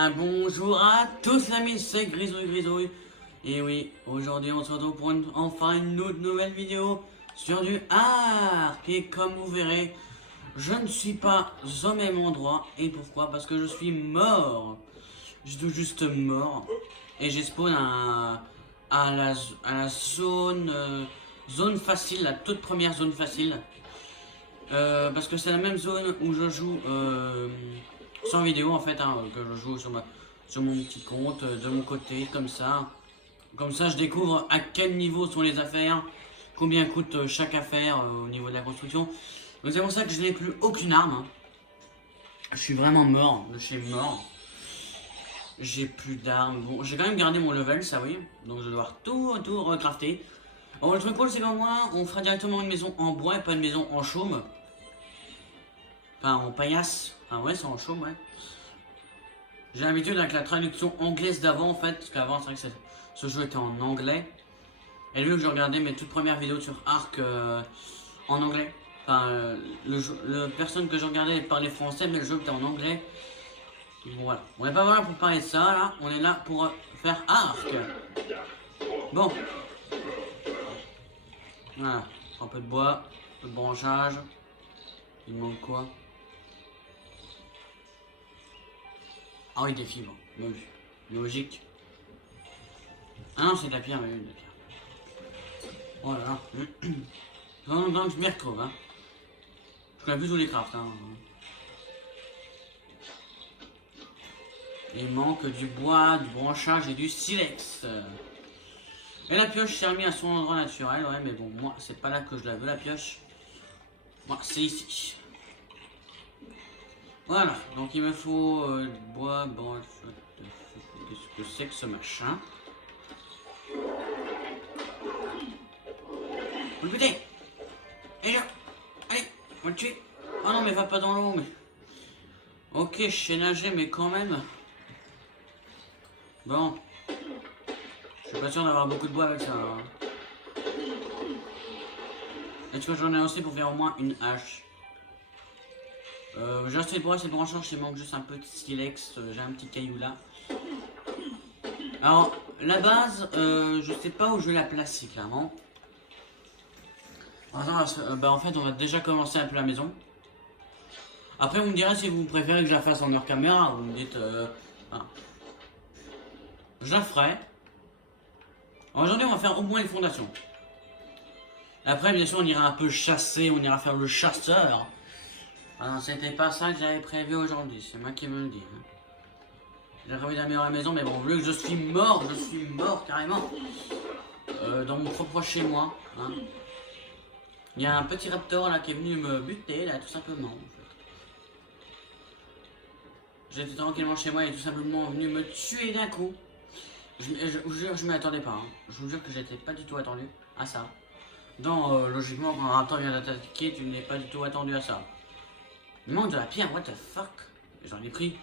Bien, bonjour à tous amis, c'est Grisouille. Et oui, aujourd'hui on se retrouve pour enfin une autre nouvelle vidéo sur du arc. Et comme vous verrez, je ne suis pas au même endroit. Et pourquoi? Parce que je suis mort. Je suis tout juste mort. Et j'ai spawn à la zone, zone facile, la toute première zone facile. Parce que c'est la même zone où je joue sans vidéo en fait, hein, que je joue sur mon petit compte, de mon côté, comme ça. Comme ça je découvre à quel niveau sont les affaires, combien coûte chaque affaire au niveau de la construction. Donc c'est pour ça que je n'ai plus aucune arme. Hein. Je suis vraiment mort, de chez mort. J'ai plus d'armes. Bon, j'ai quand même gardé mon level, ça oui. Donc je vais devoir tout recrafter. Bon, le truc cool c'est qu'au moins on fera directement une maison en bois et pas une maison en chaume. Enfin, en paillasse. Ah ouais, c'est en chaume, ouais. J'ai l'habitude avec la traduction anglaise d'avant, en fait. Parce qu'avant, c'est vrai que ce jeu était en anglais. Et vu que je regardais mes toutes premières vidéos sur Arc en anglais. Enfin, le personne que je regardais parlait français, mais le jeu était en anglais. Bon, voilà. On n'est pas là pour parler de ça, là. On est là pour faire Arc. Bon. Voilà. Un peu de bois, un peu de branchage. Il manque quoi? Ah oui, des fibres. Logique. Ah non, c'est de la pierre, mais oui, de la pierre. Oh là là. Non, je m'y retrouve, hein. Je connais plus tous les crafts, hein. Il manque du bois, du branchage et du silex. Et la pioche s'est remise à son endroit naturel, ouais, mais bon, moi, c'est pas là que je la veux, la pioche. Moi, c'est ici. Voilà, donc il me faut du bois, bon, qu'est-ce que c'est que ce machin? Oh putain! Et là! Allez, on va le tuer! Oh non, mais va pas dans l'eau, mais. Ok, je sais nager, mais quand même. Bon. Je suis pas sûr d'avoir beaucoup de bois avec ça. Hein. Est-ce que j'en ai aussi pour faire au moins une hache? J'ai assez de bois, c'est branchant, il manque juste un peu de silex, j'ai un petit caillou là. Alors, la base, je sais pas où je vais la placer clairement. En fait, on va déjà commencer un peu la maison. Après, vous me direz si vous préférez que je la fasse en hors caméra, vous me dites. Voilà. Je la ferai. Aujourd'hui, on va faire au moins une fondation. Après, bien sûr, on ira un peu chasser, on ira faire le chasseur. Alors, c'était pas ça que j'avais prévu aujourd'hui, c'est moi qui me le dis. Hein. J'ai prévu d'améliorer la maison, mais bon, vu que je suis mort carrément. Dans mon propre chez moi. Hein. Il y a un petit raptor là qui est venu me buter, là, tout simplement. En fait. J'étais tranquillement chez moi et tout simplement venu me tuer d'un coup. Je vous jure, je m'y attendais pas. Hein. Je vous jure que j'étais pas du tout attendu à ça. Donc, logiquement, quand un raptor vient d'attaquer, tu n'es pas du tout attendu à ça. Il manque de la pierre, what the fuck? J'en ai pris.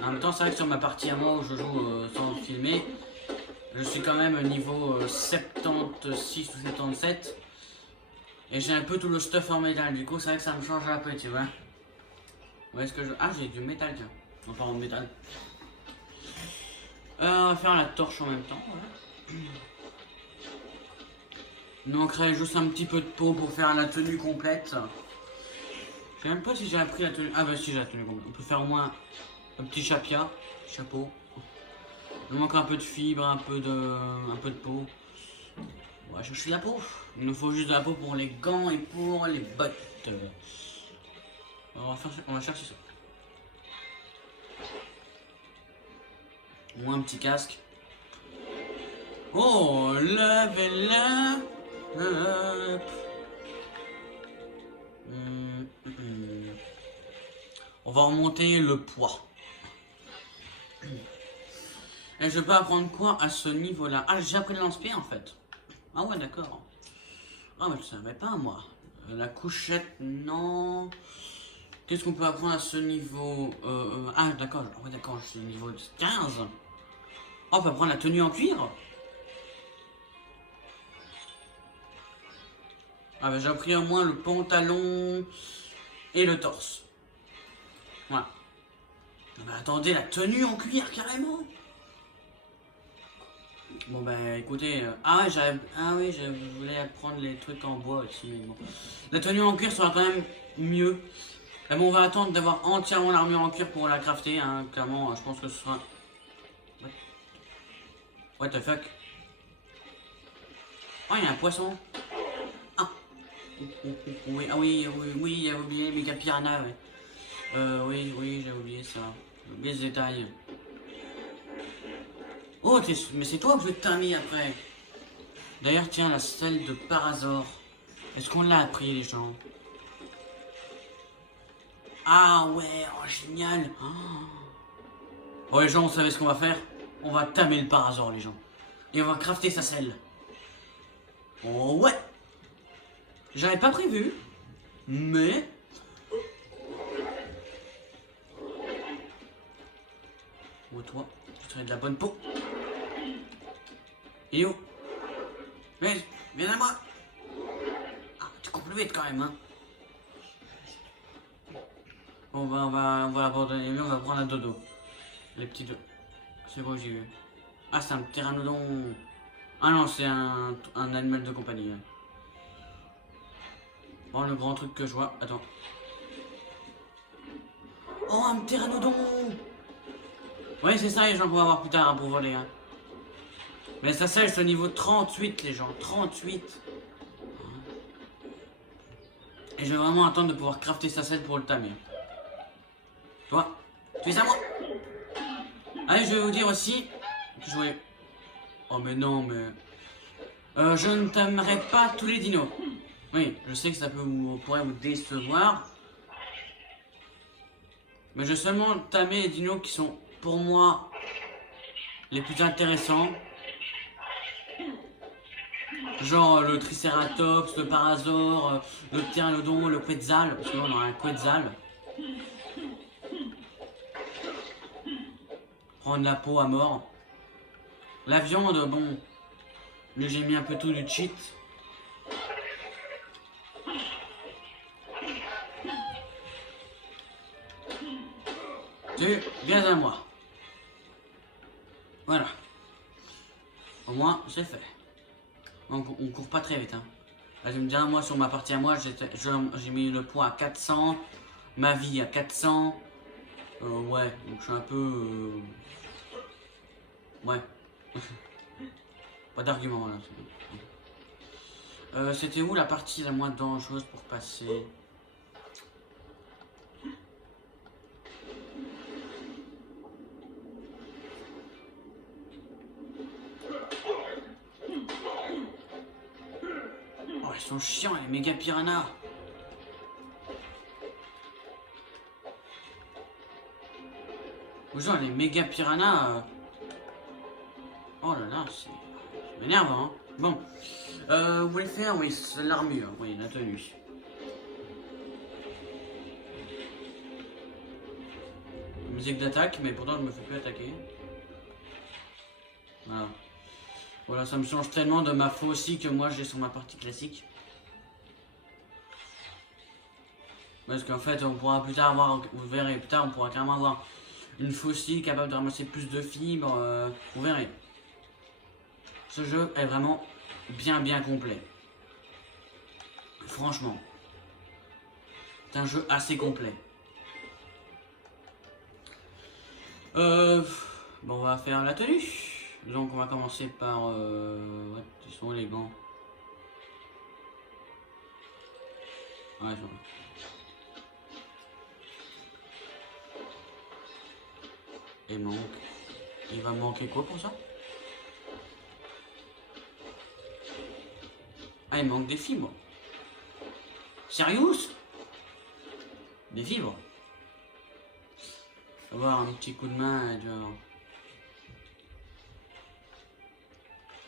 En même temps, c'est vrai que sur ma partie à moi où je joue sans filmer, je suis quand même niveau 76 ou 77. Et j'ai un peu tout le stuff en métal, du coup, c'est vrai que ça me change un peu, tu vois. Où est-ce que je. Ah, j'ai du métal, tiens. En parlant de métal. On va faire la torche en même temps, voilà. Il manquerait juste un petit peu de peau pour faire la tenue complète. Je sais même pas si j'ai appris la tenue. Ah bah si, j'ai la tenue complète. On peut faire au moins un petit chapeau. Il manque un peu de fibre, un peu de peau. On va chercher de la peau. Il nous faut juste de la peau pour les gants et pour les bottes. On va chercher ça. Au moins un petit casque. Oh, level up. On va remonter le poids. Et je peux apprendre quoi à ce niveau-là? Ah, j'ai appris le lance-pierre en fait. Ah ouais, d'accord. Ah, mais je savais pas moi. La couchette, non. Qu'est-ce qu'on peut apprendre à ce niveau? Ah, d'accord. Ouais, d'accord, je suis au niveau 15. Oh, on peut apprendre la tenue en cuir. Ah, bah j'ai appris au moins le pantalon et le torse. Voilà. Mais attendez, la tenue en cuir carrément. Bon bah écoutez, ah ouais, oui, je voulais prendre les trucs en bois aussi, mais bon. La tenue en cuir sera quand même mieux. Mais bon, on va attendre d'avoir entièrement l'armure en cuir pour la crafter, hein. Clairement, je pense que ce sera... What the fuck? Oh, il y a un poisson. Ah. Oui, ah oui, oui, j'avais oublié les méga piranhas, ouais. Oui, j'ai oublié ça. J'ai oublié ce détail. Oh, mais c'est toi que je vais te tamer après. D'ailleurs, tiens, la selle de Parazor. Est-ce qu'on l'a appris, les gens? Ah ouais, oh, génial. Oh, les gens, vous savez ce qu'on va faire? On va tamer le Parazor, les gens. Et on va crafter sa selle. Oh ouais. J'avais pas prévu. Mais... Oh, toi, tu serais de la bonne peau. Et où? Viens à moi. Ah, tu cours plus vite quand même, hein. On va l'abandonner, mais on va prendre un dodo. Les petits deux. C'est bon, j'y vais. Ah, c'est un pteranodon. Ah non, c'est un animal de compagnie. Hein. Bon, le grand truc que je vois. Attends. Oh, un pteranodon. Ouais, c'est ça les gens qu'on va voir plus tard hein, pour voler. Hein. Mais ça sèche au niveau 38, les gens. 38. Et je vais vraiment attendre de pouvoir crafter sa selle pour le tamer. Toi, tu es à moi. Allez, je vais vous dire aussi que je vais... Oh mais non, mais... je ne tamerai pas tous les dinos. Oui, je sais que ça pourrait vous décevoir. Mais je vais seulement tamer les dinos qui sont, pour moi, les plus intéressants. Genre le Triceratops, le Parasaur, le Pteranodon, le Quetzal. Parce que là, on a un Quetzal. Prendre la peau à mort. La viande, bon... J'ai mis un peu tout du cheat. Tu viens à moi. Voilà. Au moins, c'est fait. On court pas très vite. Hein. Là, je me dis, moi, sur ma partie à moi, j'ai mis le poids à 400. Ma vie à 400. Ouais, donc je suis un peu... Ouais. Pas d'argument, là. C'était où la partie la moins dangereuse pour passer? Oh, ils sont chiants, les méga piranhas. Genre, les méga piranhas... Oh là là, c'est énervant. Hein. Bon, vous voulez faire, oui, c'est l'armure, oui, la tenue. Musique d'attaque, mais pourtant je me fais plus attaquer. Voilà. Voilà, ça me change tellement de ma faucille que moi j'ai sur ma partie classique. Parce qu'en fait, on pourra plus tard avoir, vous verrez plus tard, on pourra carrément avoir une faucille capable de ramasser plus de fibres, vous verrez. Ce jeu est vraiment bien complet. Franchement. C'est un jeu assez complet. Bon, on va faire la tenue. Donc on va commencer par... ouais, ils sont où les gants? Ouais, ils sont là. Il manque... Il va manquer quoi pour ça? Ah, il manque des fibres. Sérieux? Des fibres? On va avoir un petit coup de main, genre...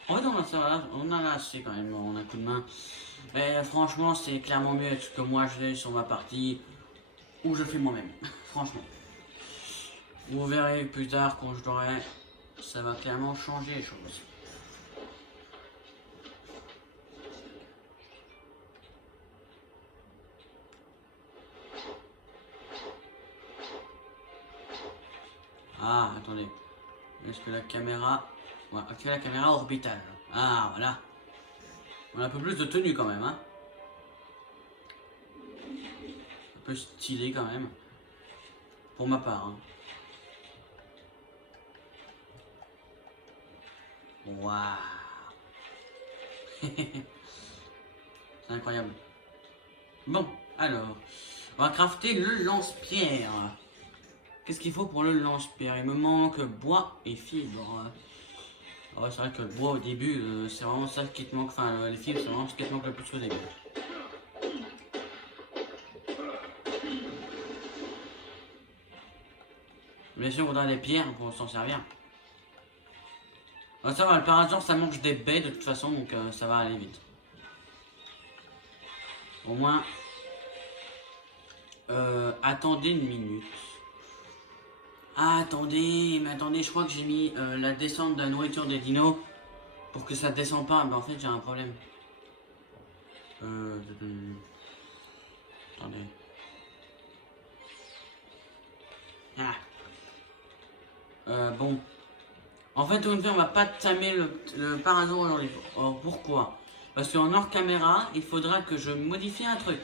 En fait, on a assez quand même, on a un coup de main. Mais franchement, c'est clairement mieux que ce que moi je l'ai sur ma partie où je fais moi-même. Franchement. Vous verrez plus tard quand je l'aurai, ça va clairement changer les choses. Ah, attendez. Est-ce que la caméra... Ouais, activer la caméra orbitale. Ah, voilà. On a un peu plus de tenue quand même, hein. Un peu stylé quand même. Pour ma part, hein. Waouh. C'est incroyable. Bon, alors. On va crafter le lance-pierre. Qu'est-ce qu'il faut pour le lance-pierre? Il me manque bois et fibres. Ouais, c'est vrai que le bois au début, c'est vraiment ça qui te manque. Enfin, les fibres, c'est vraiment ce qui te manque le plus au début. Bien sûr, on voudra des pierres pour s'en servir. Ah, ça va, le parasol, ça mange des baies de toute façon, donc ça va aller vite. Au moins, attendez une minute. Ah, attendez, mais attendez, je crois que j'ai mis la descente de la nourriture des dinos pour que ça descend pas. Mais en fait, j'ai un problème. Attendez. Ah. Bon. En fait, on va pas tamer le parasol aujourd'hui. Or, pourquoi? Parce qu'en hors caméra, il faudra que je modifie un truc.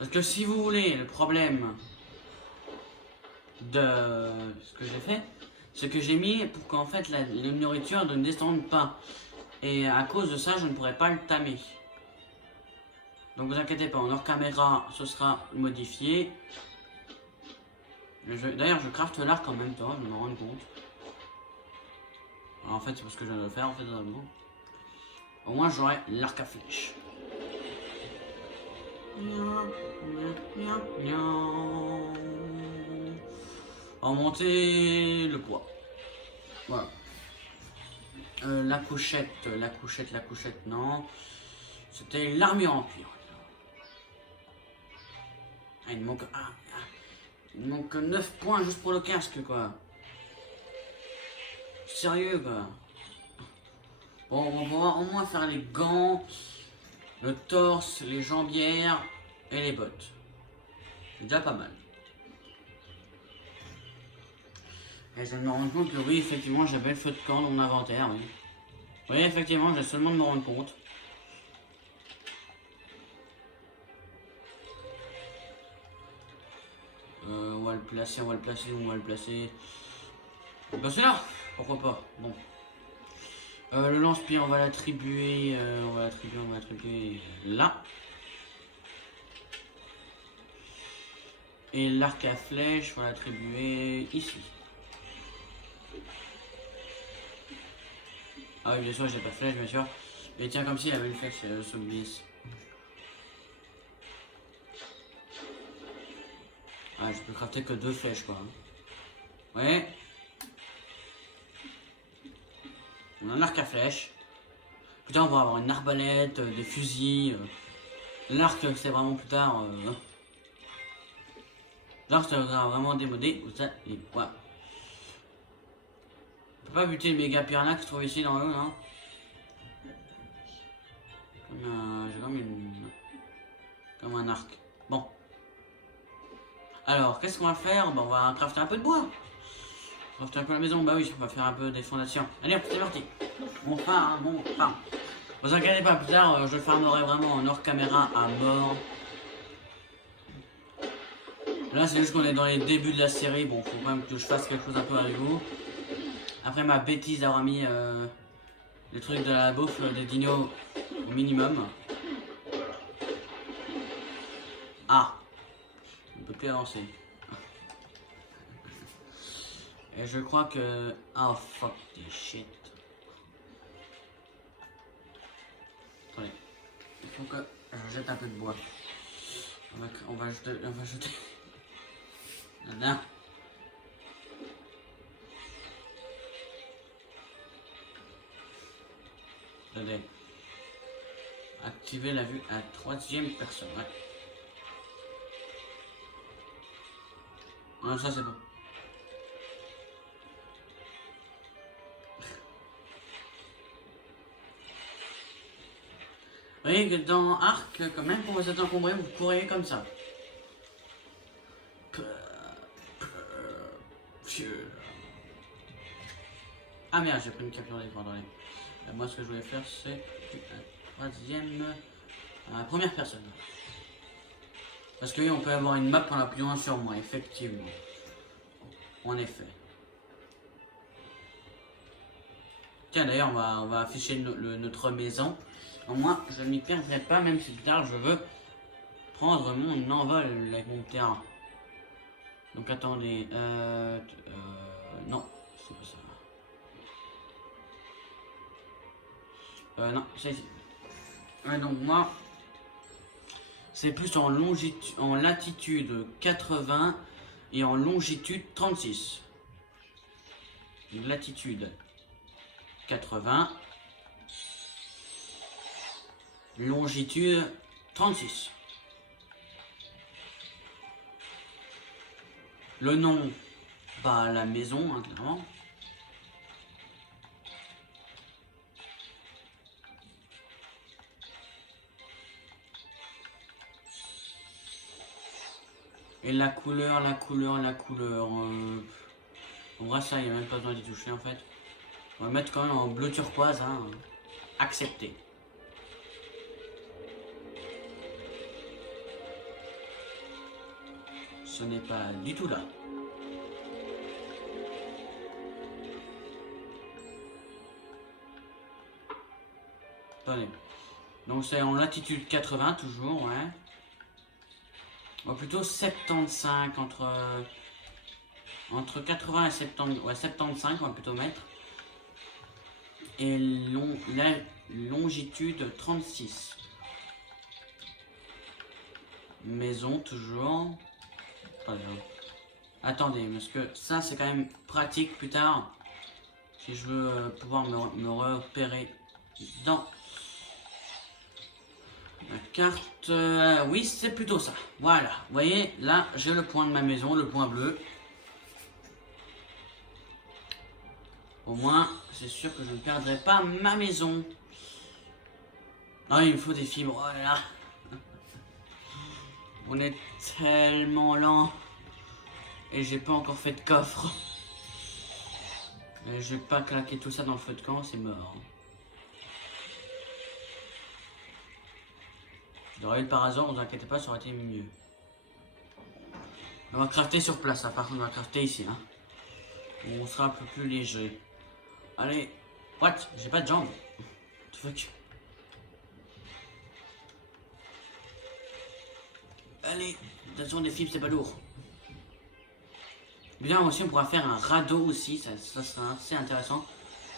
Parce que si vous voulez, le problème de ce que j'ai fait, c'est que j'ai mis pour qu'en fait la nourriture ne descende pas. Et à cause de ça, je ne pourrais pas le tamer. Donc vous inquiétez pas, en hors caméra, ce sera modifié. D'ailleurs, je crafte l'arc en même temps, je me rends compte. Alors, en fait, c'est parce que je viens de le faire, en fait, au moins, j'aurai l'arc à flèche. Remonter le poids. Voilà. La couchette, non. C'était l'armure en cuir. Ah, il me manque 9 points juste pour le casque, quoi. Sérieux, quoi. Bon, on va pouvoir au moins faire les gants, le torse, les jambières et les bottes. C'est déjà pas mal. Et je me rends compte que oui, effectivement, j'avais le feu de camp dans mon inventaire, oui. Oui, effectivement, j'ai seulement de me rendre compte. On va le placer. Bah c'est là, pourquoi pas. Bon. Le lance-pierre, on va l'attribuer là. Et l'arc à flèche, on va l'attribuer ici. Ah oui, bien sûr, j'ai pas de flèche, bien sûr. Mais tiens, comme s'il avait une flèche, ce glisse. Ah, je peux crafter que 2 flèches, quoi. Ouais. On a un arc à flèche. Putain, on va avoir une arbalète, des fusils. L'arc, c'est vraiment plus tard. L'arc, ça va vraiment démodé. Ou ça, et voilà. On peut pas buter le méga piranha qui se trouve ici dans l'eau, non? J'ai comme un arc. Bon. Alors, qu'est-ce qu'on va faire? On va crafter un peu de bois. Crafter un peu la maison. Bah oui, on va faire un peu des fondations. Allez hop, c'est parti. On part, hein, bon, on part. Vous inquiétez pas, plus tard, je farmerai vraiment en hors caméra à mort. Là, c'est juste qu'on est dans les débuts de la série. Bon, faut quand même que je fasse quelque chose un peu avec vous. Après ma bêtise d'avoir mis les trucs de la bouffe des dinos au minimum. Ah, on peut plus avancer. Et je crois que... Oh fuck des shit. Attendez. Il faut que je jette un peu de bois. On va jeter. Là. Attendez. Activer la vue à 3e personne. Ouais. Non, ça c'est bon. Vous voyez que dans Arc, quand même, pour vous êtes encombré, vous courez comme ça. Ah merde, j'ai pris une capture d'écran dans les... Moi ce que je voulais faire c'est troisième... première personne. Parce que oui, on peut avoir une map en appuyant sur moi, effectivement. En effet. Tiens d'ailleurs on va afficher notre maison. Au moins je ne m'y perdrai pas même si plus tard je veux prendre mon envol avec mon terrain. Donc attendez, non, c'est pas ça. Non, c'est ici. Donc moi, c'est plus en longitude, en latitude 80 et en longitude 36. Donc, latitude 80, longitude 36. Le nom, bah la maison, hein, clairement. Et la couleur. On voit ça, il n'y a même pas besoin d'y toucher en fait. On va mettre quand même en bleu turquoise, hein. Accepté. Ce n'est pas du tout là. Attendez. Donc c'est en latitude 80 toujours, ouais. Ou plutôt 75 entre 80 et 70, ouais 75 on va plutôt mettre. Et la longitude 36. Maison toujours. Attendez, parce que ça c'est quand même pratique plus tard. Si je veux pouvoir me repérer dans la carte. Oui, c'est plutôt ça. Voilà, vous voyez, là j'ai le point de ma maison, le point bleu. Au moins, c'est sûr que je ne perdrai pas ma maison. Ah, il me faut des fibres, oh là là. On est tellement lent. Et j'ai pas encore fait de coffre. Et je vais pas claquer tout ça dans le feu de camp, c'est mort. Je l'aurais eu par hasard, ne vous inquiétez pas, ça aurait été mieux. On va crafter sur place, hein. Par contre on va crafter ici. Hein. On sera un peu plus léger. Allez. What? J'ai pas de jambes. What the fuck? Allez. De toute façon des fibres c'est pas lourd. Bien aussi on pourra faire un radeau aussi, ça sera assez intéressant.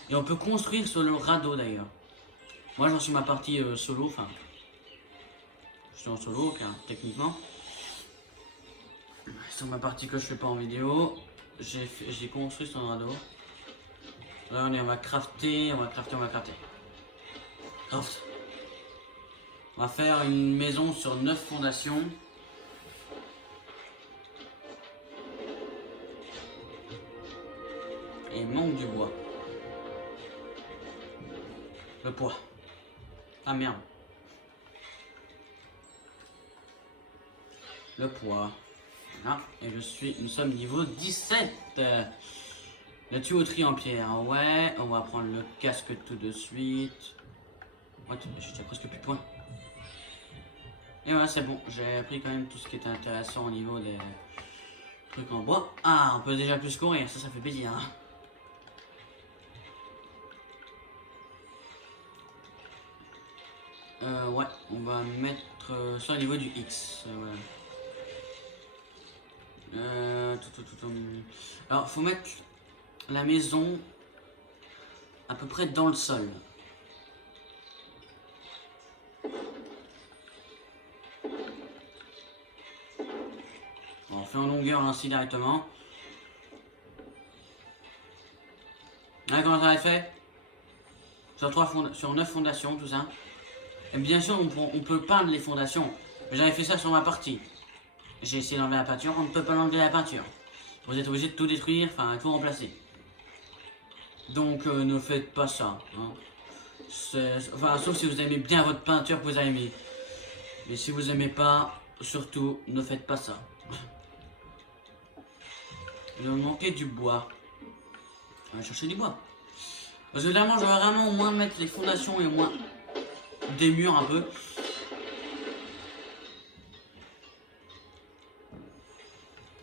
Et on peut construire sur le radeau d'ailleurs. Moi j'en suis ma partie solo, enfin... Je suis en solo, car techniquement. Sur ma partie que je fais pas en vidéo, j'ai construit son radeau. Là on va crafter, Craft. On va faire une maison sur 9 fondations. Et il manque du bois. Le poids. Ah merde. Le poids. Voilà. Et nous sommes niveau 17. La tuyauterie en pierre. Ouais. On va prendre le casque tout de suite. Ouais, j'ai déjà presque plus de points. Et voilà, c'est bon. J'ai appris quand même tout ce qui était intéressant au niveau des trucs en bois. Ah, on peut déjà plus courir. Ça fait plaisir. Hein. Ouais, on va mettre ça au niveau du X. Voilà. Alors, faut mettre la maison à peu près dans le sol. Bon, on fait en longueur ainsi directement. Ah, comment ça va être fait? Sur 9 fondations, tout ça. Et bien sûr, on peut peindre les fondations. J'avais fait ça sur ma partie. J'ai essayé d'enlever la peinture, on ne peut pas enlever la peinture. Vous êtes obligé de tout détruire, enfin tout remplacer. Donc ne faites pas ça. Hein. Enfin, sauf si vous aimez bien votre peinture que vous avez mis. Mais si vous aimez pas, surtout ne faites pas ça. Il va me manquer du bois. On va chercher du bois. Parce que vraiment, je vais vraiment au moins mettre les fondations et au moins des murs un peu.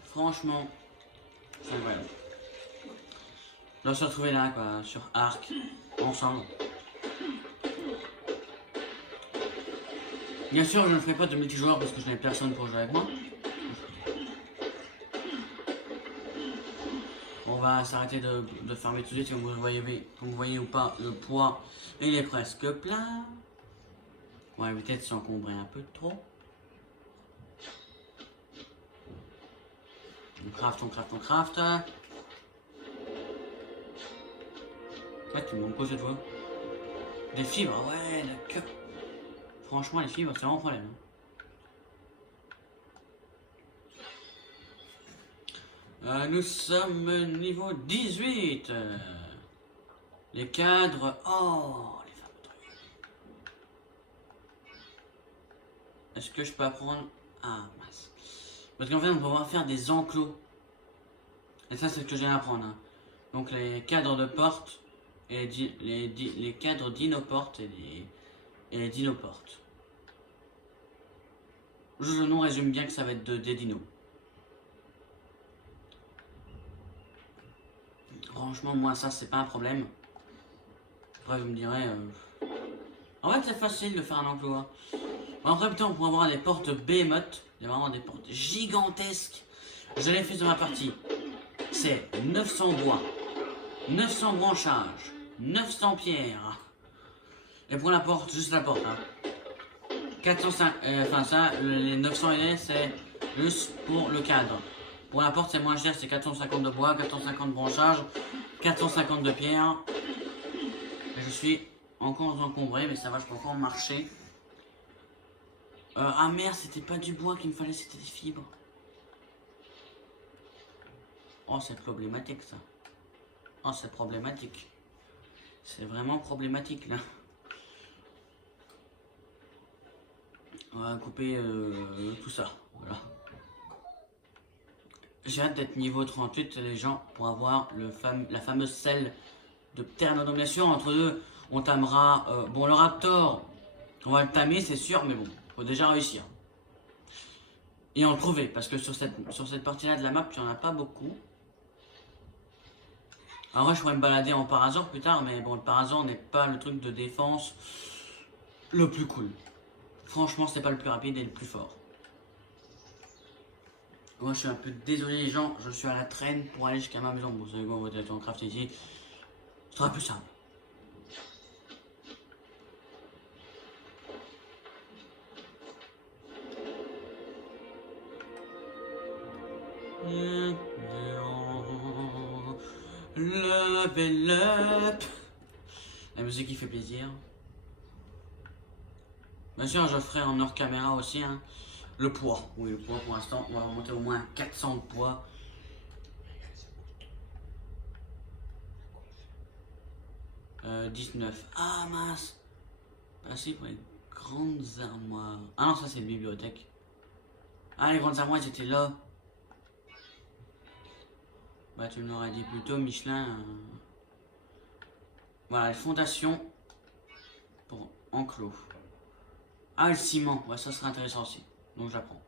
Franchement, c'est incroyable. On doit se retrouver là, quoi, sur Ark, ensemble. Bien sûr, je ne ferai pas de multijoueur parce que je n'ai personne pour jouer avec moi. On va s'arrêter de farmer tout de suite, comme vous voyez ou pas, le poids, il est presque plein. On va éviter de s'encombrer un peu trop. On craft, on craft, on craft. Ah, tu me montres quoi cette fois? Des fibres, ouais, d'accord. Franchement, les fibres, c'est vraiment un problème. Nous sommes niveau 18. Les cadres. Oh, les fameux trucs. Est-ce que je peux apprendre? Ah, mince. Parce qu'en fait, on va pouvoir faire des enclos. Et ça, c'est ce que je viens d'apprendre. Hein. Donc, les cadres de porte, et les cadres d'inoporte et les dinoportes. Juste le nom résume bien que ça va être des dinos. Franchement, moi, ça, c'est pas un problème. Après, vous me direz... En fait, c'est facile de faire un emploi. Après, putain, on pourra avoir des portes behemoth. Il y a vraiment des portes gigantesques. Je l'ai fait sur ma partie. C'est 900 bois, 900 branchages, 900 pierres. Et pour la porte, juste la porte, hein. 405, enfin ça, les 900 LS, c'est juste pour le cadre. Pour la porte, c'est moins cher, c'est 450 de bois, 450 de branchages, 450 de pierres. Et je suis encore encombré, mais ça va, je peux encore marcher. Ah merde, c'était pas du bois qu'il me fallait, c'était des fibres. Oh, c'est problématique ça. Oh, c'est problématique. C'est vraiment problématique là. On va couper tout ça. Voilà. J'ai hâte d'être niveau 38 les gens pour avoir la fameuse selle de terre entre deux. On tamera. Bon, le raptor, on va le tamer, c'est sûr, mais bon, faut déjà réussir. Et en le trouver, parce que sur cette partie-là de la map, il n'y en a pas beaucoup. En vrai, je pourrais me balader en Parazor plus tard, mais bon, le Parazor n'est pas le truc de défense le plus cool. Franchement, c'est pas le plus rapide et le plus fort. Moi, je suis un peu désolé, les gens, je suis à la traîne pour aller jusqu'à ma maison. Bon, vous savez quoi, on va être en craft ici. Ce sera plus simple. Level up. La musique qui fait plaisir. Bien sûr, je ferai en hors caméra aussi. Hein. Le poids. Oui, le poids pour l'instant. On va remonter au moins 400 de poids. « 19. Ah mince. Ah si, pour les grandes armoires. Ah non, ça c'est une bibliothèque. Ah, les grandes armoires, elles étaient là. Bah, tu me l'aurais dit plutôt, Michelin. Voilà, les fondations pour enclos. Ah, le ciment. Ouais, ça serait intéressant aussi. Donc, j'apprends.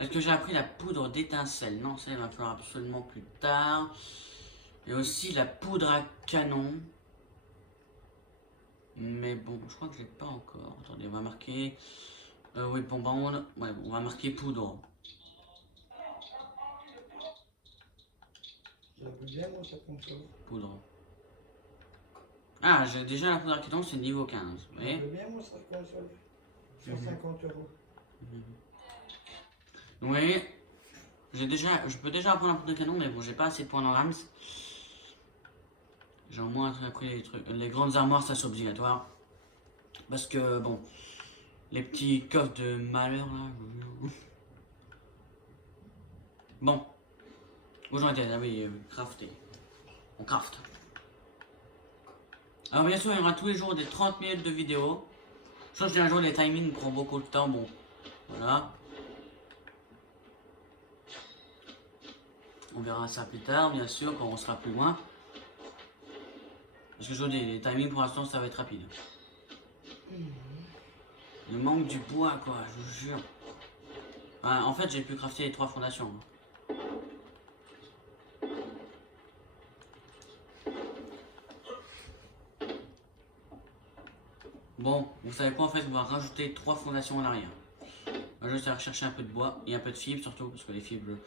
Est-ce que j'ai appris la poudre d'étincelle? Non, ça, il va falloir absolument plus tard. Et aussi la poudre à canon. Mais bon, je crois que je l'ai pas encore. Attendez, on va marquer... oui, bon, bah, on va marquer poudre. Poudre. Ah, j'ai déjà la poudre à canon, c'est niveau 15. Vous voyez? Bien, moi, ça console. 150 €. Vous voyez, je peux déjà apprendre la poudre de canon, mais bon, j'ai pas assez de points dans Rams. J'ai au moins appris les trucs. Les grandes armoires, ça c'est obligatoire. Parce que, bon, les petits coffres de malheur là. Bon. Où j'en étais? Ah oui, crafter. On craft. Alors, bien sûr, il y aura tous les jours des 30 minutes de vidéo. Sauf qu'un jour, les timings prennent beaucoup de temps. Bon, voilà. On verra ça plus tard, bien sûr, quand on sera plus loin. Parce que je vous dis, les timings pour l'instant, ça va être rapide. Il manque du bois, quoi, je vous jure. En fait, j'ai pu crafter les 3 fondations. Bon, vous savez quoi, en fait, on va rajouter 3 fondations en arrière. On va juste aller chercher un peu de bois et un peu de fibres surtout, parce que les fibres,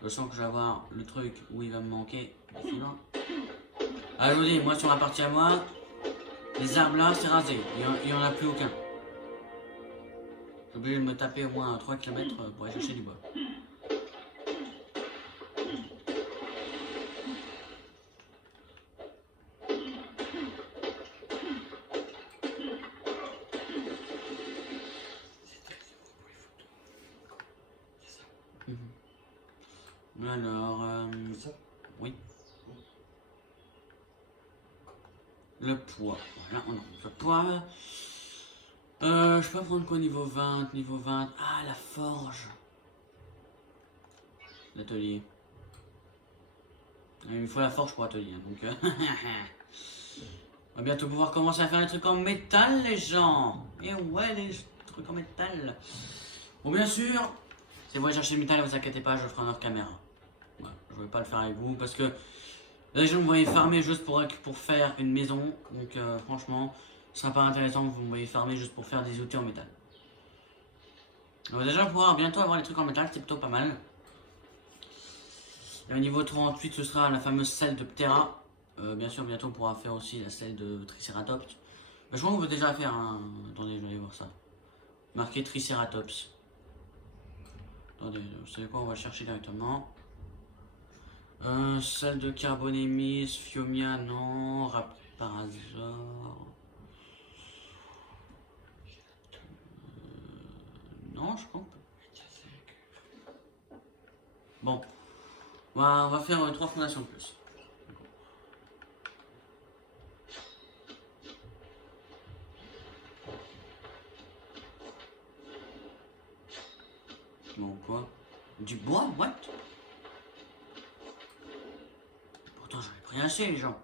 je sens que je vais avoir le truc où il va me manquer des fibres. Ah, je vous dis, moi sur la partie à moi, les arbres là, c'est rasé, il n'y en a plus aucun. J'ai obligé de me taper au moins 3 km pour aller chercher du bois. Alors, oui. Le poids, voilà, on a le poids. Je peux prendre quoi niveau 20, niveau 20. Ah, la forge. L'atelier. Il me faut la forge pour l'atelier, donc... on va bientôt pouvoir commencer à faire des trucs en métal, les gens. Et ouais, les trucs en métal. Bon, bien sûr, si vous allez chercher le métal, ne vous inquiétez pas, je le ferai en hors caméra. Ouais, je ne vais pas le faire avec vous, parce que les gens me voyaient farmer juste pour faire une maison. Donc, franchement, ce sera pas intéressant que vous me voyez farmer juste pour faire des outils en métal. On va déjà pouvoir bientôt avoir les trucs en métal, c'est plutôt pas mal. Et au niveau 38, ce sera la fameuse selle de Ptera. Bien sûr, bientôt on pourra faire aussi la selle de Triceratops. Mais je crois qu'on peut déjà faire un... Attendez, je vais aller voir ça. Marqué Triceratops. Attendez, vous savez quoi, on va le chercher directement. Celle de Carbonémis, Phiomia, non. Raparazor. Non, je crois. Bon. On va faire 3 fondations de plus. Bon, quoi? Du bois? What? Pourtant, j'en ai pris assez, les gens.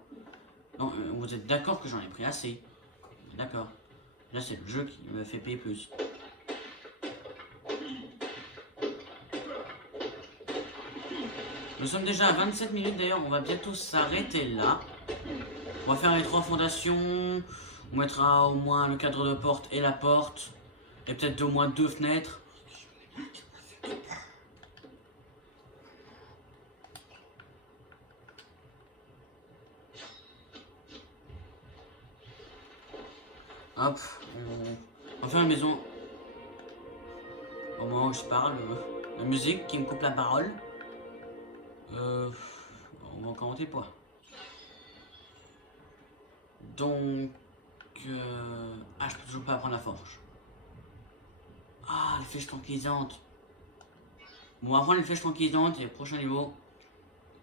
Non, vous êtes d'accord que j'en ai pris assez? D'accord. Là, c'est le jeu qui me fait payer plus. Nous sommes déjà à 27 minutes d'ailleurs, on va bientôt s'arrêter là. On va faire les 3 fondations. On mettra au moins le cadre de porte et la porte. Et peut-être au moins 2 fenêtres. Hop, on va faire une maison. Au moment où je parle, la musique qui me coupe la parole. On va encore monter le poids. Donc... Ah, je peux toujours pas apprendre la forge. Ah, les flèches tranquillisantes. Bon, on va prendre les flèches tranquillisantes et le prochain niveau.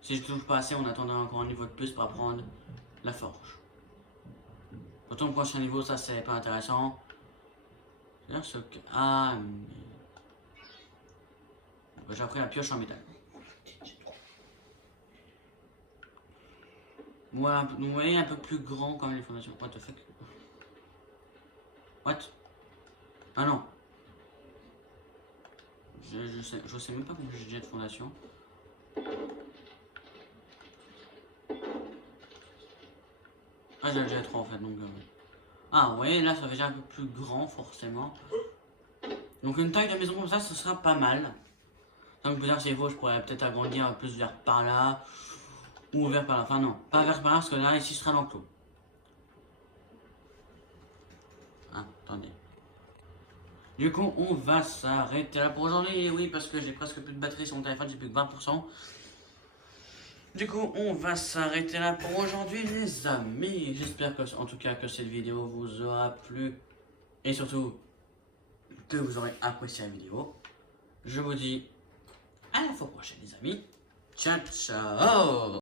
Si je touche pas assez, on attendra encore un niveau de plus pour apprendre la forge. Pourtant, le prochain niveau, ça c'est pas intéressant. C'est-à-dire ce que... Ah, mais... J'ai appris la pioche en métal. Voilà, vous voyez un peu plus grand quand même les fondations. What the fuck? What? Ah non. Je sais même pas combien j'ai déjà de fondations. Ah, j'ai déjà 3 en fait, donc... Ah, vous voyez, là, ça fait déjà un peu plus grand, forcément. Donc une taille de maison comme ça, ce sera pas mal. Donc peut-être chez vous, je pourrais peut-être agrandir plus vers par là. Ou vers par là. Enfin non, pas vers par là, parce que là, ici, ce sera l'enclos. Ah, attendez. Du coup, on va s'arrêter là pour aujourd'hui. Oui, parce que j'ai presque plus de batterie sur mon téléphone, j'ai plus que 20%. Du coup, on va s'arrêter là pour aujourd'hui, les amis. J'espère que, en tout cas, que cette vidéo vous aura plu. Et surtout, que vous aurez apprécié la vidéo. Je vous dis à la fois prochaine, les amis. Ciao, ciao!